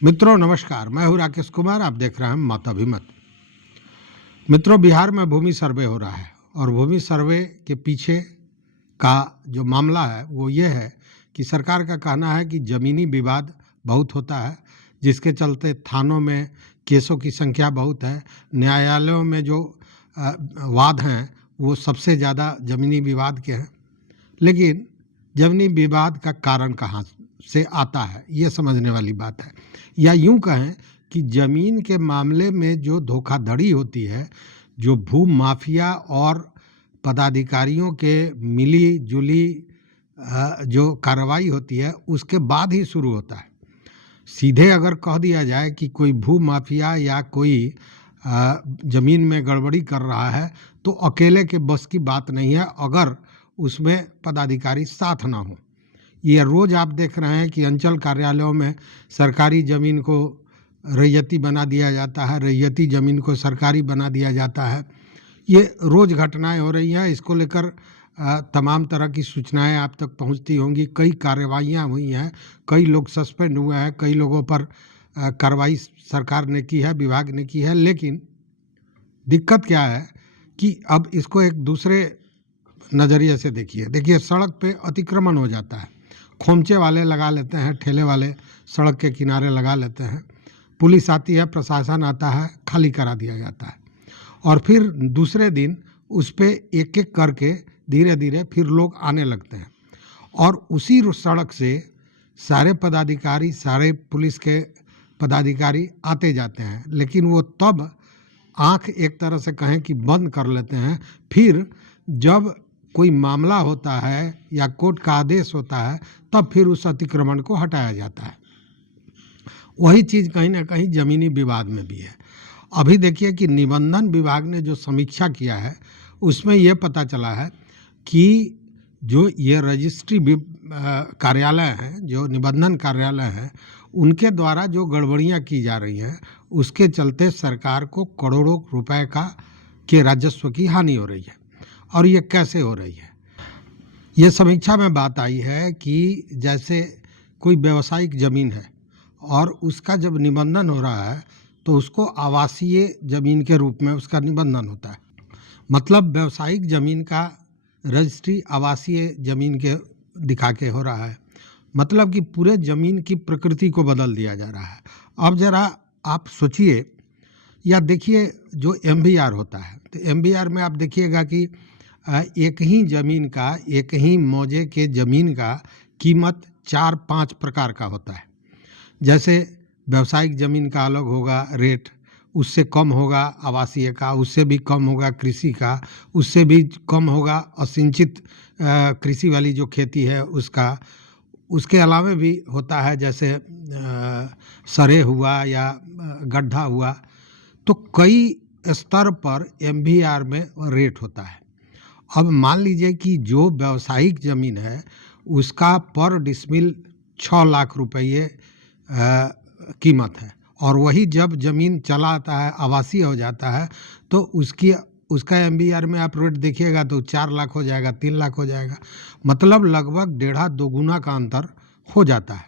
मित्रों नमस्कार, मैं हूं राकेश कुमार। आप देख रहे हैं माताभिमत। मित्रों, बिहार में भूमि सर्वे हो रहा है और भूमि सर्वे के पीछे का जो मामला है वो ये है कि सरकार का कहना है कि ज़मीनी विवाद बहुत होता है, जिसके चलते थानों में केसों की संख्या बहुत है। न्यायालयों में जो वाद हैं वो सबसे ज़्यादा ज़मीनी विवाद के हैं। लेकिन ज़मीनी विवाद का कारण कहाँ से आता है, ये समझने वाली बात है। या यूं कहें कि ज़मीन के मामले में जो धोखाधड़ी होती है, जो भू माफिया और पदाधिकारियों के मिली जुली जो कार्रवाई होती है उसके बाद ही शुरू होता है। सीधे अगर कह दिया जाए कि कोई भू माफिया या कोई ज़मीन में गड़बड़ी कर रहा है तो अकेले के बस की बात नहीं है, अगर उसमें पदाधिकारी साथ ना हो। ये रोज़ आप देख रहे हैं कि अंचल कार्यालयों में सरकारी ज़मीन को रैयती बना दिया जाता है, रैयती ज़मीन को सरकारी बना दिया जाता है। ये रोज़ घटनाएं हो रही हैं। इसको लेकर तमाम तरह की सूचनाएं आप तक पहुंचती होंगी। कई कार्रवाइयाँ हुई हैं, कई लोग सस्पेंड हुए हैं, कई लोगों पर कार्रवाई सरकार ने की है, विभाग ने की है। लेकिन दिक्कत क्या है कि अब इसको एक दूसरे नज़रिए से देखिए सड़क पे अतिक्रमण हो जाता है, खोमचे वाले लगा लेते हैं, ठेले वाले सड़क के किनारे लगा लेते हैं। पुलिस आती है, प्रशासन आता है, खाली करा दिया जाता है और फिर दूसरे दिन उस पर एक एक करके धीरे धीरे फिर लोग आने लगते हैं और उसी सड़क से सारे पदाधिकारी, सारे पुलिस के पदाधिकारी आते जाते हैं। लेकिन वो तब आंख एक तरह से कहें कि बंद कर लेते हैं। फिर जब कोई मामला होता है या कोर्ट का आदेश होता है तब फिर उस अतिक्रमण को हटाया जाता है। वही चीज़ कहीं ना कहीं ज़मीनी विवाद में भी है। अभी देखिए कि निबंधन विभाग ने जो समीक्षा किया है उसमें ये पता चला है कि जो ये रजिस्ट्री कार्यालय हैं, जो निबंधन कार्यालय हैं, उनके द्वारा जो गड़बड़ियाँ की जा रही हैं उसके चलते सरकार को करोड़ों रुपए के राजस्व की हानि हो रही है। और ये कैसे हो रही है? ये समीक्षा में बात आई है कि जैसे कोई व्यावसायिक ज़मीन है और उसका जब निबंधन हो रहा है तो उसको आवासीय ज़मीन के रूप में उसका निबंधन होता है। मतलब व्यावसायिक ज़मीन का रजिस्ट्री आवासीय ज़मीन के दिखा के हो रहा है। मतलब कि पूरे ज़मीन की प्रकृति को बदल दिया जा रहा है। अब ज़रा आप सोचिए या देखिए जो MVR होता है, तो MVR में आप देखिएगा कि एक ही ज़मीन का, एक ही मौजे के ज़मीन का कीमत 4-5 प्रकार का होता है। जैसे व्यावसायिक ज़मीन का अलग होगा रेट, उससे कम होगा आवासीय का, उससे भी कम होगा कृषि का, उससे भी कम होगा असिंचित कृषि वाली जो खेती है उसका। उसके अलावा भी होता है जैसे सरे हुआ या गड्ढा हुआ। तो कई स्तर पर MVR में रेट होता है। अब मान लीजिए कि जो व्यावसायिक ज़मीन है उसका पर डिसमिल 6 लाख रुपये कीमत है और वही जब ज़मीन चला आता है, आवासीय हो जाता है, तो उसका MVR में आप रेट देखिएगा तो 4 लाख हो जाएगा, 3 लाख हो जाएगा। मतलब लगभग 1.5-2 गुना का अंतर हो जाता है।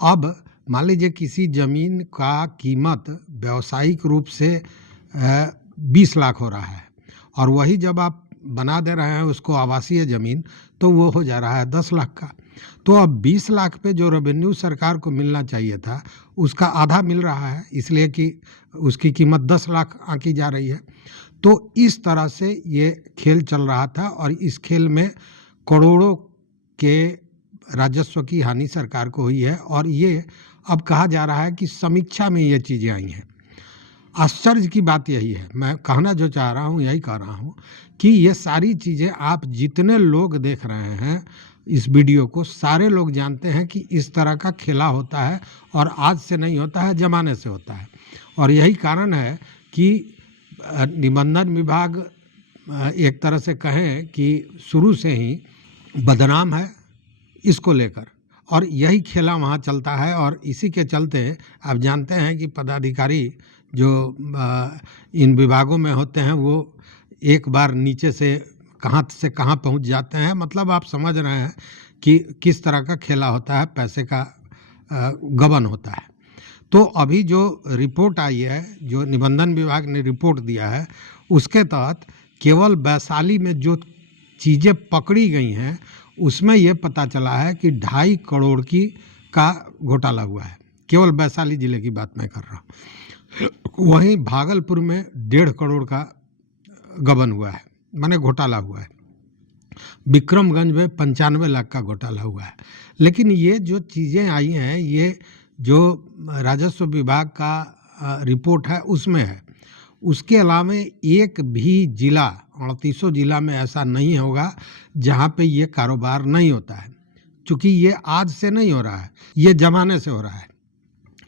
अब मान लीजिए किसी ज़मीन का कीमत व्यावसायिक रूप से 20 लाख हो रहा है और वही जब आप बना दे रहे हैं उसको आवासीय ज़मीन तो वो हो जा रहा है 10 लाख का। तो अब 20 लाख पे जो रेवेन्यू सरकार को मिलना चाहिए था उसका आधा मिल रहा है, इसलिए कि उसकी कीमत 10 लाख आंकी जा रही है। तो इस तरह से ये खेल चल रहा था और इस खेल में करोड़ों के राजस्व की हानि सरकार को हुई है और ये अब कहा जा रहा है कि समीक्षा में ये चीज़ें आई हैं। आश्चर्य की बात यही है, मैं कहना जो चाह रहा हूँ यही कह रहा हूँ कि ये सारी चीज़ें आप जितने लोग देख रहे हैं इस वीडियो को, सारे लोग जानते हैं कि इस तरह का खेला होता है और आज से नहीं होता है, ज़माने से होता है। और यही कारण है कि निबंधन विभाग एक तरह से कहें कि शुरू से ही बदनाम है इसको लेकर और यही खेला वहाँ चलता है। और इसी के चलते आप जानते हैं कि पदाधिकारी जो इन विभागों में होते हैं वो एक बार नीचे से कहाँ पहुँच जाते हैं। मतलब आप समझ रहे हैं कि किस तरह का खेला होता है, पैसे का गबन होता है। तो अभी जो रिपोर्ट आई है, जो निबंधन विभाग ने रिपोर्ट दिया है, उसके तहत केवल वैशाली में जो चीज़ें पकड़ी गई हैं उसमें ये पता चला है कि 2.5 करोड़ का घोटाला हुआ है। केवल वैशाली जिले की बात मैं कर रहा हूँ। वहीं भागलपुर में 1.5 करोड़ का गबन हुआ है, माने घोटाला हुआ है। विक्रमगंज में 95 लाख का घोटाला हुआ है। लेकिन ये जो चीज़ें आई हैं, ये जो राजस्व विभाग का रिपोर्ट है उसमें है। उसके अलावा एक भी जिला 38 जिला में ऐसा नहीं होगा जहाँ पे ये कारोबार नहीं होता है, क्योंकि ये आज से नहीं हो रहा है, ये जमाने से हो रहा है।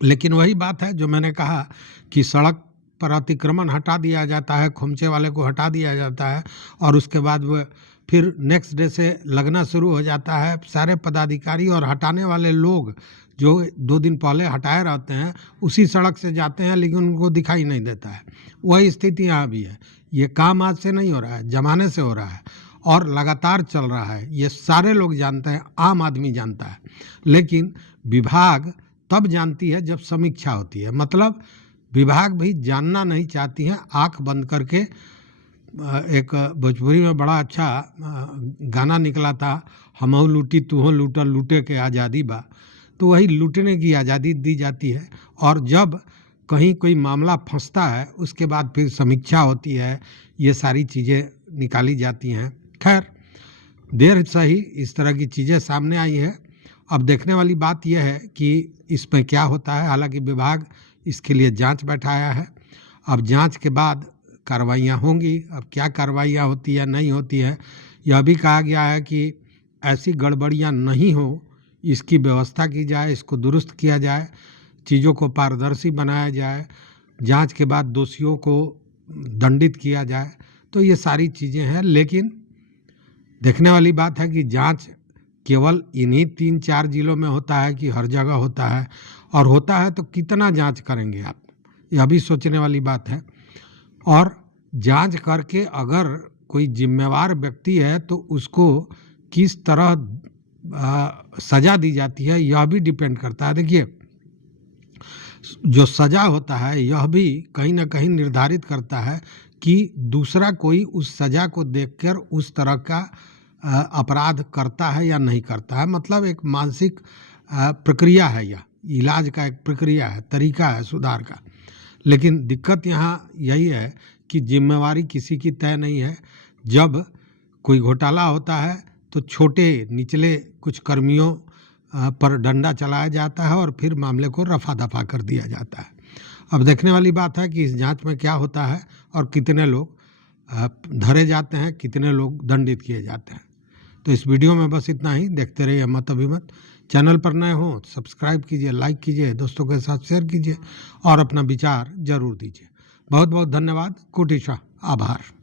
लेकिन वही बात है जो मैंने कहा कि सड़क पर अतिक्रमण हटा दिया जाता है, खोमचे वाले को हटा दिया जाता है और उसके बाद वो फिर नेक्स्ट डे से लगना शुरू हो जाता है। सारे पदाधिकारी और हटाने वाले लोग जो 2 दिन पहले हटाए रहते हैं उसी सड़क से जाते हैं, लेकिन उनको दिखाई नहीं देता है। वही स्थिति यहाँ भी है। ये काम आज से नहीं हो रहा है, जमाने से हो रहा है और लगातार चल रहा है। ये सारे लोग जानते हैं, आम आदमी जानता है, लेकिन विभाग तब जानती है जब समीक्षा होती है। मतलब विभाग भी जानना नहीं चाहती हैं, आंख बंद करके। एक भोजपुरी में बड़ा अच्छा गाना निकला था, हमहू लूटी तुहो लूटा लूटे के आज़ादी बा। तो वही लूटने की आज़ादी दी जाती है और जब कहीं कोई मामला फंसता है उसके बाद फिर समीक्षा होती है, ये सारी चीज़ें निकाली जाती हैं। खैर, देर सही इस तरह की चीज़ें सामने आई हैं। अब देखने वाली बात यह है कि इसमें क्या होता है। हालांकि विभाग इसके लिए जांच बैठाया है। अब जांच के बाद कार्रवाइयाँ होंगी। अब क्या कार्रवाइयाँ होती है नहीं होती है, यह भी कहा गया है कि ऐसी गड़बड़ियाँ नहीं हो, इसकी व्यवस्था की जाए, इसको दुरुस्त किया जाए, चीज़ों को पारदर्शी बनाया जाए, जांच के बाद दोषियों को दंडित किया जाए। तो ये सारी चीज़ें हैं। लेकिन देखने वाली बात है कि जांच केवल इन्हीं 3-4 जिलों में होता है कि हर जगह होता है, और होता है तो कितना जांच करेंगे आप, यह भी सोचने वाली बात है। और जांच करके अगर कोई जिम्मेवार व्यक्ति है तो उसको किस तरह सज़ा दी जाती है यह भी डिपेंड करता है। देखिए, जो सज़ा होता है यह भी कहीं ना कहीं निर्धारित करता है कि दूसरा कोई उस सज़ा को देखकर उस तरह का अपराध करता है या नहीं करता है। मतलब एक मानसिक प्रक्रिया है, यह इलाज का एक प्रक्रिया है, तरीका है सुधार का। लेकिन दिक्कत यहाँ यही है कि जिम्मेवारी किसी की तय नहीं है। जब कोई घोटाला होता है तो छोटे निचले कुछ कर्मियों पर डंडा चलाया जाता है और फिर मामले को रफा दफा कर दिया जाता है। अब देखने वाली बात है कि इस जांच में क्या होता है और कितने लोग धरे जाते हैं, कितने लोग दंडित किए जाते हैं। तो इस वीडियो में बस इतना ही। देखते रहिए मत अभिमत। चैनल पर नए हो सब्सक्राइब कीजिए, लाइक कीजिए, दोस्तों के साथ शेयर कीजिए और अपना विचार जरूर दीजिए। बहुत बहुत धन्यवाद। कोटिशा आभार।